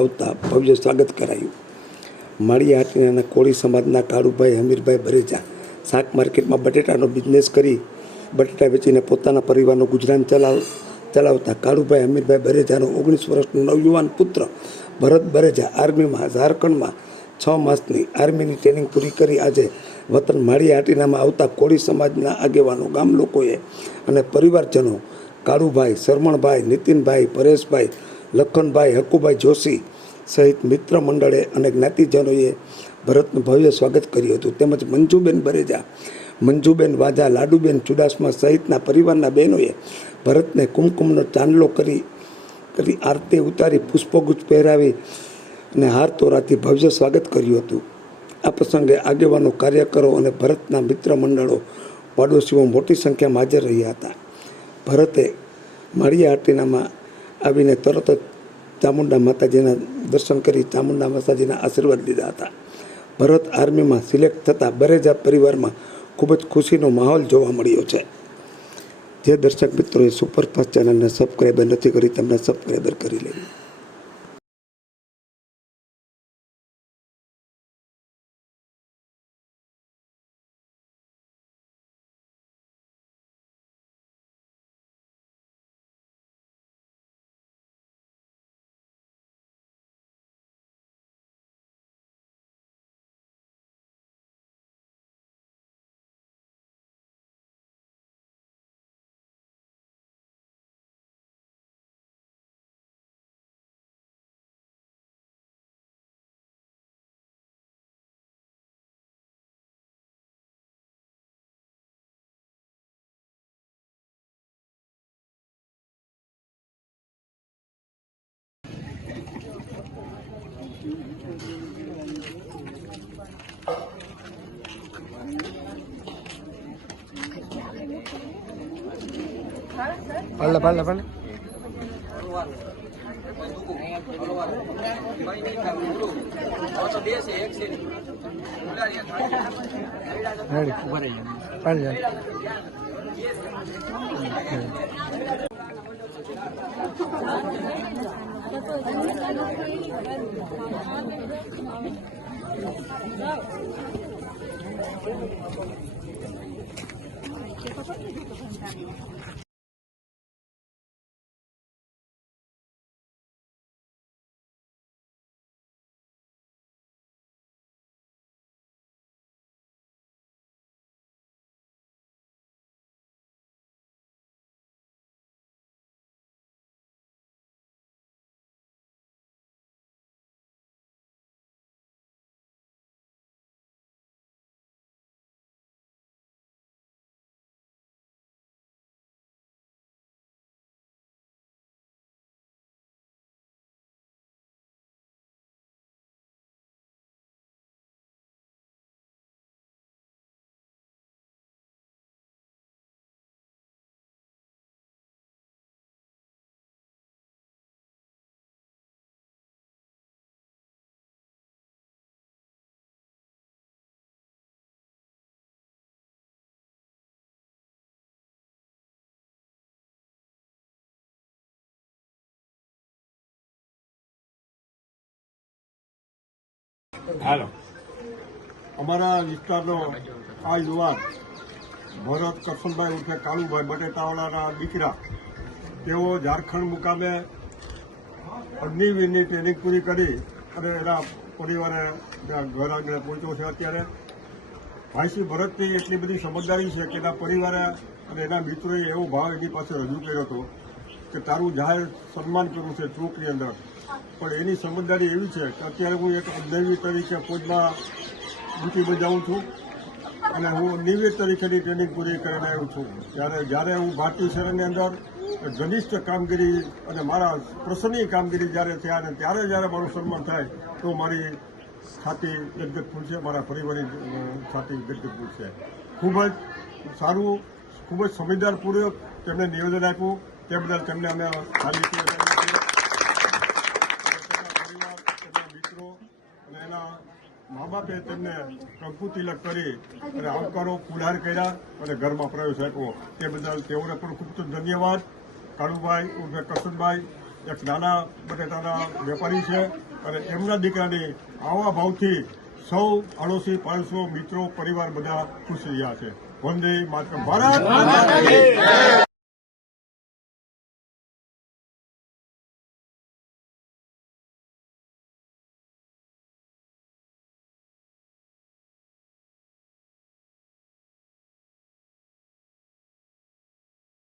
આવતા ભવ્ય સ્વાગત કરાયું. માળિયા હાટીના કોળી સમાજના કાળુભાઈ હમીરભાઈ ભરેજા શાક માર્કેટમાં બટેટાનો બિઝનેસ કરી બટેટા વેચીને પોતાના પરિવારનું ગુજરાન ચલાવતા કાળુભાઈ હમીરભાઈ ભરેજાનો 19 વર્ષનો નવયુવાન પુત્ર ભરત ભરેજા આર્મીમાં ઝારખંડમાં 6 માસની આર્મીની ટ્રેનિંગ પૂરી કરી આજે વતન માળિયા હાટીનામાં આવતા કોળી સમાજના આગેવાનો, ગામ લોકોએ અને પરિવારજનો કાળુભાઈ, શરમણભાઈ, નીતિનભાઈ, પરેશભાઈ, લખનભાઈ, હકુભાઈ જોશી સહિત મિત્ર મંડળે અને જ્ઞાતિજનોએ ભરતનું ભવ્ય સ્વાગત કર્યું હતું. તેમજ મંજુબેન ભરેજા, મંજુબેન વાજા, લાડુબેન ચુડાસમા સહિતના પરિવારના બહેનોએ ભરતને કુમકુમનો ચાંદલો કરી આરતી ઉતારી પુષ્પગુચ્છ પહેરાવી અને હાર તોરાથી ભવ્ય સ્વાગત કર્યું હતું. આ પ્રસંગે આગેવાનો, કાર્યકરો અને ભરતના મિત્ર મંડળો, પાડોશીઓ મોટી સંખ્યામાં હાજર રહ્યા હતા. ભરતે માળિયા હાટીનામાં આવીને તરત જ ચામુંડા માતાજીના દર્શન કરી ચામુંડા માતાજીના આશીર્વાદ લીધા હતા. ભરત આર્મીમાં સિલેક્ટ થતાં ભરેજા પરિવારમાં ખૂબ જ ખુશીનો માહોલ જોવા મળ્યો છે. જે દર્શક મિત્રોએ સુપરફાસ્ટ ચેનલને સબસ્ક્રાઈબર નથી કરી તેમને સબસ્ક્રાઈબર કરી લેવી. Pala. હાલો, અમારા વિસ્તારનો આ યુવાન ભરત કરશનભાઈ ઉર્ફે કાળુભાઈ બટેટાવાળાના દીકરા, તેઓ ઝારખંડ મુકામે અગ્નિવીરની ટ્રેનિંગ પૂરી કરી અને એના પરિવારે ઘર આગળ પહોંચ્યો છે. અત્યારે ભાઈશ્રી ભરતની એટલી બધી સમજદારી છે કે એના પરિવારે અને એના મિત્રોએ એવો ભાવ એની પાસે રજૂ કર્યો હતો કે તારું જાહેર સન્માન કરવું છે ચોકની અંદર, પણ એની સમજદારી એવી છે કે અત્યારે હું એક અગ્નિવીર તરીકે ફોજમાં ડ્યુટી બજાવું છું અને હું અગ્નિવીર તરીકેની ટ્રેનિંગ પૂરી કરીને આવ્યો છું. જ્યારે હું ભારતીય સેનાની અંદર ઘનિષ્ઠ કામગીરી અને મારા પ્રસન્નની કામગીરી જ્યારે થયા અને ત્યારે મારું સન્માન થાય તો મારી છાતી ગદગદ ફૂલશે, મારા પરિવારની છાતી ગદગદ ફૂલશે. ખૂબ જ સારું, ખૂબ જ સમજદારપૂર્વક તેમણે નિવેદન આપ્યું, તે બદલ તેમને અમે સારી રીતે મિત્રો અને એના મા બાપે તેમને કંકુ તિલક કરી અને આવકારો ફુલહાર કર્યા અને ઘરમાં પ્રવેશ આપ્યો. તે બદલ તેઓને પણ ખૂબ ખૂબ ધન્યવાદ. કાળુભાઈ ઉર્ફે કરશનભાઈ એક નાના બટેટાના વેપારી છે અને એમના દીકરાની આવા ભાવથી સૌ આડોશી પાડોશો મિત્રો પરિવાર બધા ખુશ રહ્યા છે. વંદે માતરમ. ભારત માતા કી જય.